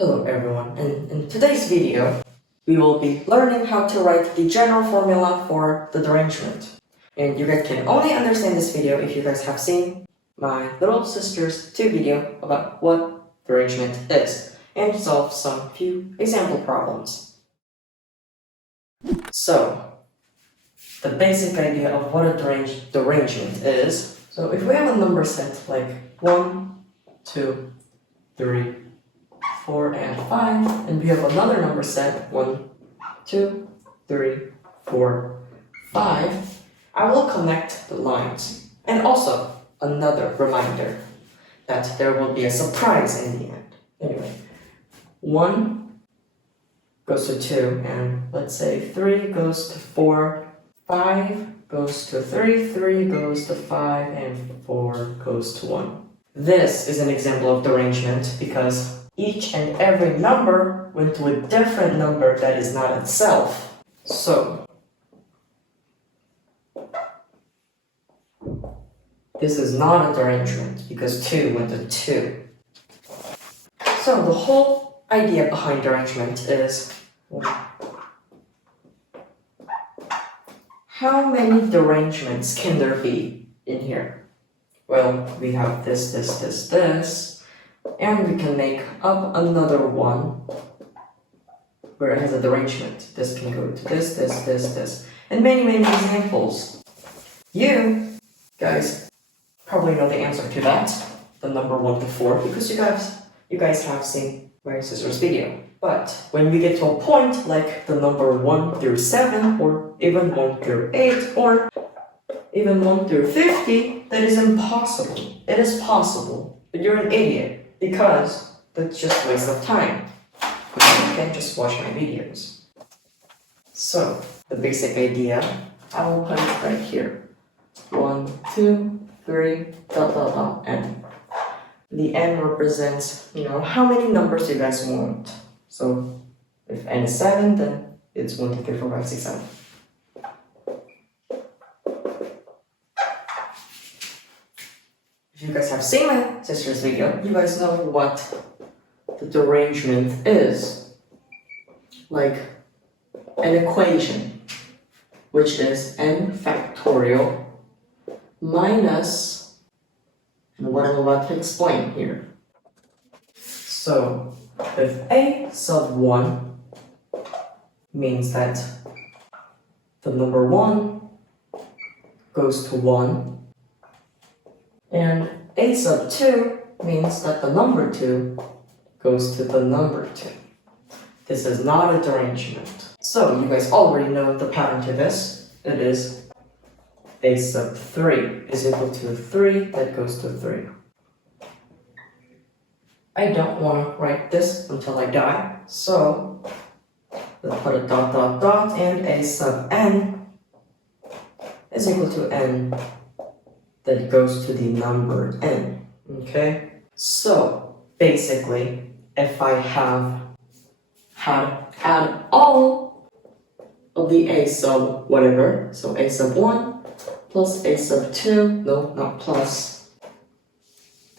Hello everyone, and in today's video, we will be learning how to write the general formula for the derangement. And you guys can only understand this video if you guys have seen my little sister's 2 video about what derangement is, and solve some few example problems. So, the basic idea of what a derangement is, so if we have a number set like 1, 2, 3, 4, and 5, and we have another number set 1, 2, 3, 4, 5, I will connect the lines. And also, another reminder that there will be a surprise in the end. Anyway, 1 goes to 2, and let's say 3 goes to 4, 5 goes to 3, 3 goes to 5, and 4 goes to 1. This is an example of derangement because each and every number went to a different number that is not itself. So, this is not a derangement because 2 went to 2. So, the whole idea behind derangement is how many derangements can there be in here? Well, we have this, and we can make up another one where it has a derangement. This can go to this, and many examples. You guys probably know the answer to that, the number 1 to 4, because you guys have seen my sister's video. But when we get to a point like the number 1 through 7, or even 1 through 8, or even 1 through 50, that is impossible. It is possible, but you're an idiot, because that's just a waste of time. You can just watch my videos. So, the basic idea, I will put it right here. 1, 2, 3, ... n. The n represents, how many numbers you guys want. So, if n is 7, then it's 1, 2, 3, 4, 5, 6, 7. If you guys have seen my sister's video, you guys know what the derangement is. Like an equation, which is n factorial minus, and what I'm about to explain here. So, if a sub 1 means that the number 1 goes to 1, and a sub 2 means that the number 2 goes to the number 2. This is not a derangement. So, you guys already know the pattern to this. It is a sub 3 is equal to 3 that goes to 3. I don't want to write this until I die, so let's put a ... and a sub n is equal to n that goes to the number n. Okay? So, basically, if I add all of the a sub whatever, so a sub 1 plus a sub 2, no, not plus,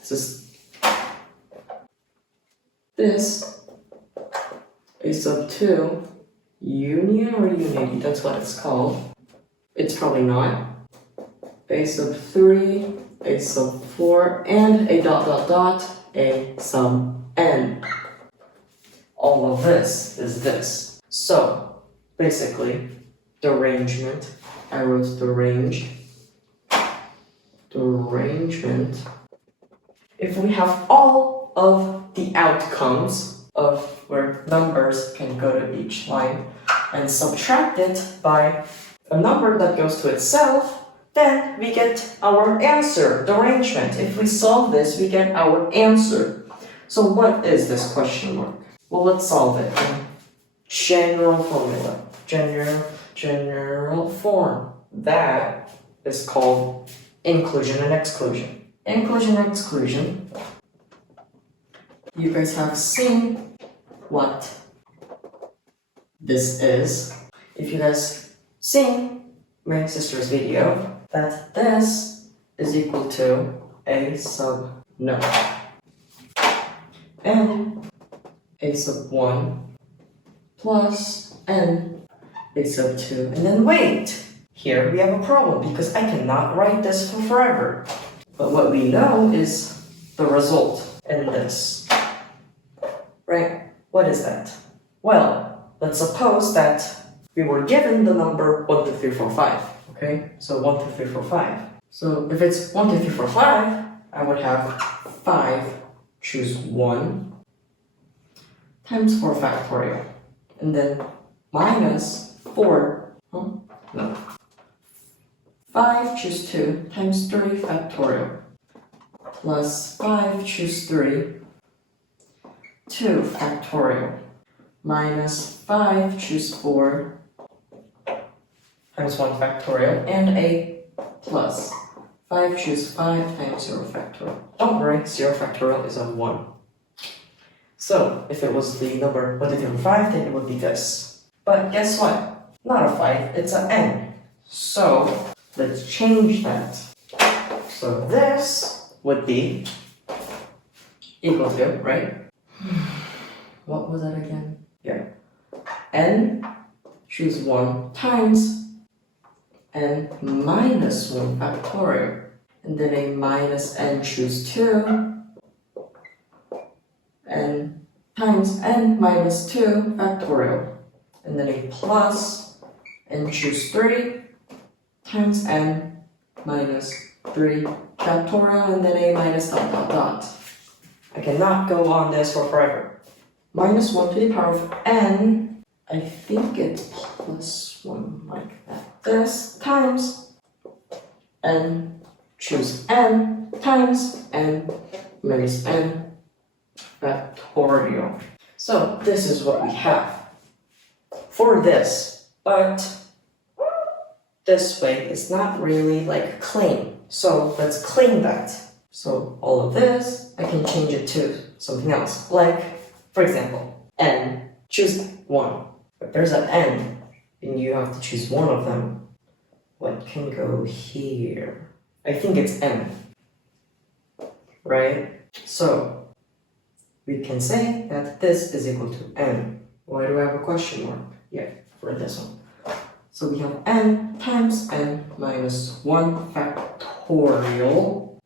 this a sub 2 union or unity, that's what it's called. It's probably not. A sub 3, a sub 4, and a ... a sub n. All of this is this. So, basically, derangement, I wrote derangement. If we have all of the outcomes of where numbers can go to each line and subtract it by a number that goes to itself, then we get our answer, derangement. If we solve this, we get our answer. So what is this question mark? Well, let's solve it in general formula. General form. That is called inclusion and exclusion. Inclusion and exclusion. You guys have seen what this is. If you guys seen my sister's video, that this is equal to a sub no. And a sub 1 plus n a sub 2. And then wait! Here we have a problem because I cannot write this for forever. But what we know is the result in this. Right? What is that? Well, let's suppose that we were given the number 1, 2, 3, 4, 5. Okay? So 1, 2, 3, 4, 5. So if it's 1, 2, 3, 4, 5, I would have 5, choose 1, times 4 factorial. And then minus 4, no. 5, choose 2, times 3 factorial. Plus 5, choose 3, 2 factorial. Minus 5, choose 4, times 1 factorial. And a plus 5, choose 5, times 0 factorial. Don't worry, 0 factorial is a 1. So, if it was the number 1, 2, 3, 4, 5, then it would be this. But guess what? Not a 5, it's an n. So, let's change that. So this would be equal to, right? What was that again? Yeah. N, choose 1, times n minus 1 factorial. And then a minus n, choose 2, n times n minus 2 factorial. And then a plus n, choose 3, times n minus 3 factorial, and then a minus dot dot dot. I cannot go on this for forever. Minus 1 to the power of n, I think it's plus 1 like that. This times n, choose n, times n minus n factorial. So this is what we have for this, but this way is not really like clean. So let's clean that. So all of this, I can change it to something else. Like, for example, n, choose 1. But there's an n, and you have to choose one of them. What can go here? I think it's n. Right? So, we can say that this is equal to n. Why do I have a question mark? Yeah, for this one. So we have n times n minus 1 factorial.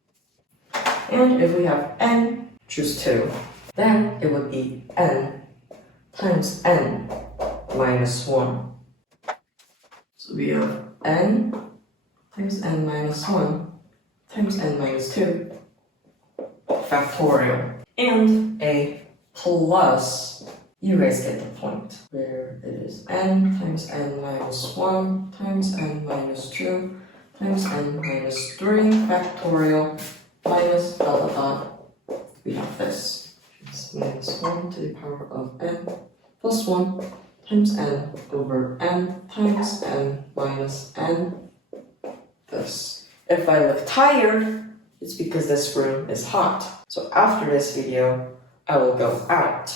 And if we have n, choose 2, then it would be n times n minus 1. So we have n times n minus 1 times n minus 2 factorial. And a plus, you guys get the point, where it is n times n minus 1 times n minus 2 times n minus 3 factorial minus dot dot dot. We have this. It's minus 1 to the power of n plus 1 times n over n times n minus n. This. If I look tired, it's because this room is hot. So after this video, I will go out.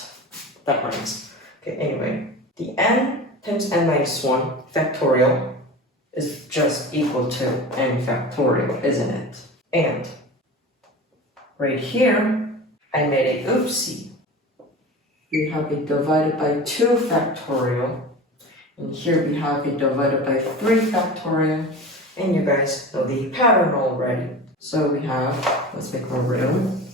That rhymes. Okay, anyway, the n times n minus 1 factorial is just equal to n factorial, isn't it? And right here, I made a oopsie. We have it divided by 2 factorial. And here we have it divided by 3 factorial. And you guys know the pattern already. So we have, let's make more room,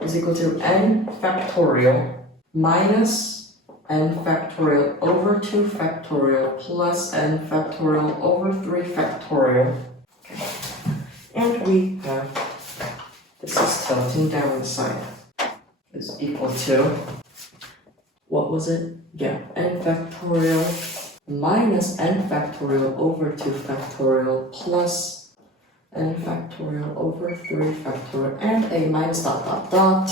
is equal to n factorial minus n factorial over 2 factorial plus n factorial over 3 factorial. Okay. And we have, this is tilting down the side, is equal to, what was it? Yeah, n factorial minus n factorial over 2 factorial plus n factorial over 3 factorial and a minus dot dot dot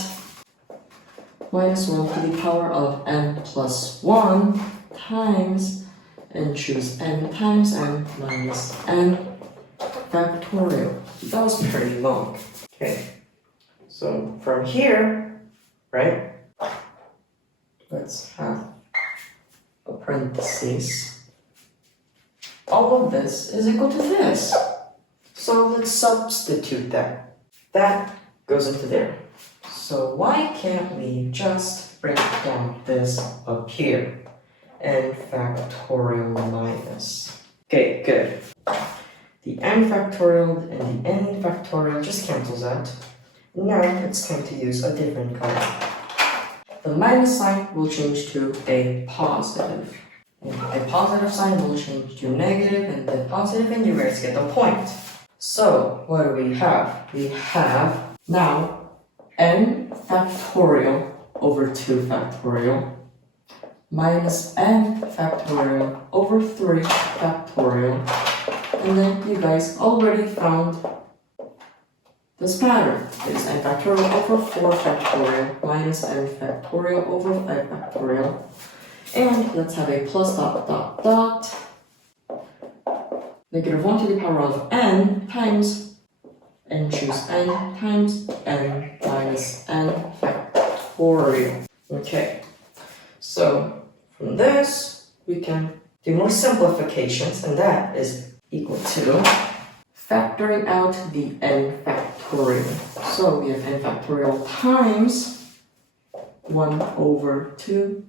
minus 1 to the power of n plus 1 times and choose n times n minus n factorial. That was pretty long. Okay, so from here, right, let's have a parenthesis. All of this is equal to this. So let's substitute that. That goes into there. So why can't we just bring down this up here. N factorial minus. Okay, good. The n factorial and the n factorial just cancels out. Now it's time to use a different color. The minus sign will change to a positive. And a positive sign will change to negative and then positive, and you guys get the point. So what do we have? We have now n factorial over 2 factorial minus n factorial over 3 factorial. And then you guys already found this pattern. It's n factorial over 4 factorial minus n factorial over 5 factorial. And let's have a plus dot dot dot negative 1 to the power of n times, and choose n times n minus n factorial. Okay, so from this we can do more simplifications, and that is equal to factoring out the n factorial. So we have n factorial times 1 over 2,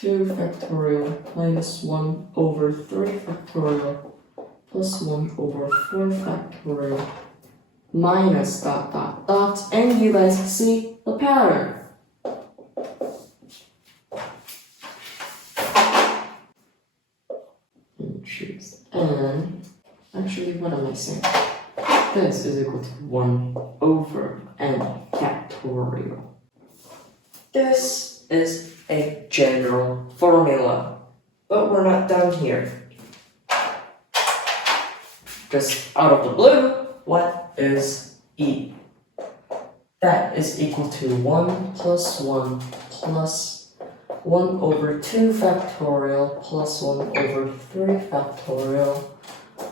2 factorial minus 1 over 3 factorial plus 1 over 4 factorial minus dot dot dot, and you guys see the pattern. And choose n. Actually, what am I saying? This is equal to 1 over n factorial. This is a general formula, but we're not done here. Just out of the blue, what is E? That is equal to 1 plus 1 plus 1 over 2 factorial plus 1 over 3 factorial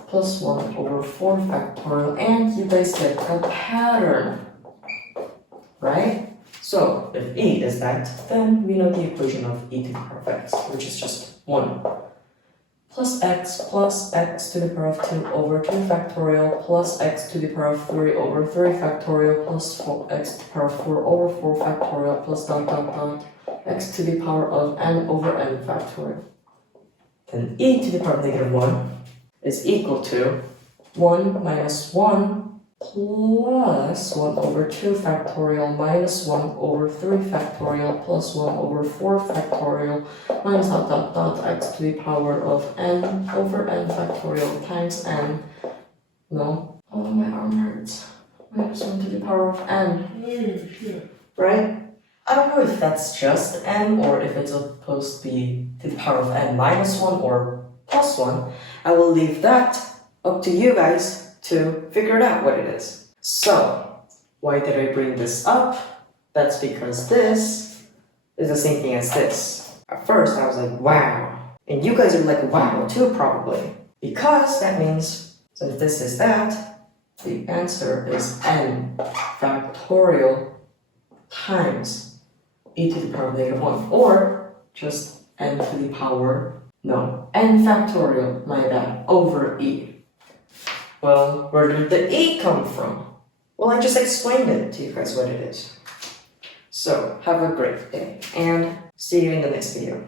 plus 1 over 4 factorial, and you guys get a pattern, right? So if E is that, then we know the equation of e to the power of x, which is just 1 plus x to the power of 2 over 2 factorial plus x to the power of 3 over 3 factorial plus 4x to the power of 4 over 4 factorial plus dot dot dot x to the power of n over n factorial. Then e to the power of negative 1 is equal to 1 minus 1 plus 1 over 2 factorial minus 1 over 3 factorial plus 1 over 4 factorial minus dot dot dot x to the power of n over n factorial times n. No? Oh, my arm hurts. Minus 1 to the power of n. Right? I don't know if that's just n or if it's supposed to be to the power of n minus 1 or plus 1. I will leave that up to you guys to figure out what it is. So, why did I bring this up? That's because this is the same thing as this. At first, I was like, wow. And you guys are like, wow, too, probably. Because that means, since this is that, the answer is n factorial times e to the power of negative 1. Or, just n to the power, no, n factorial, my bad, over e. Well, where did the E come from? Well, I just explained it to you guys what it is. So, have a great day, and see you in the next video.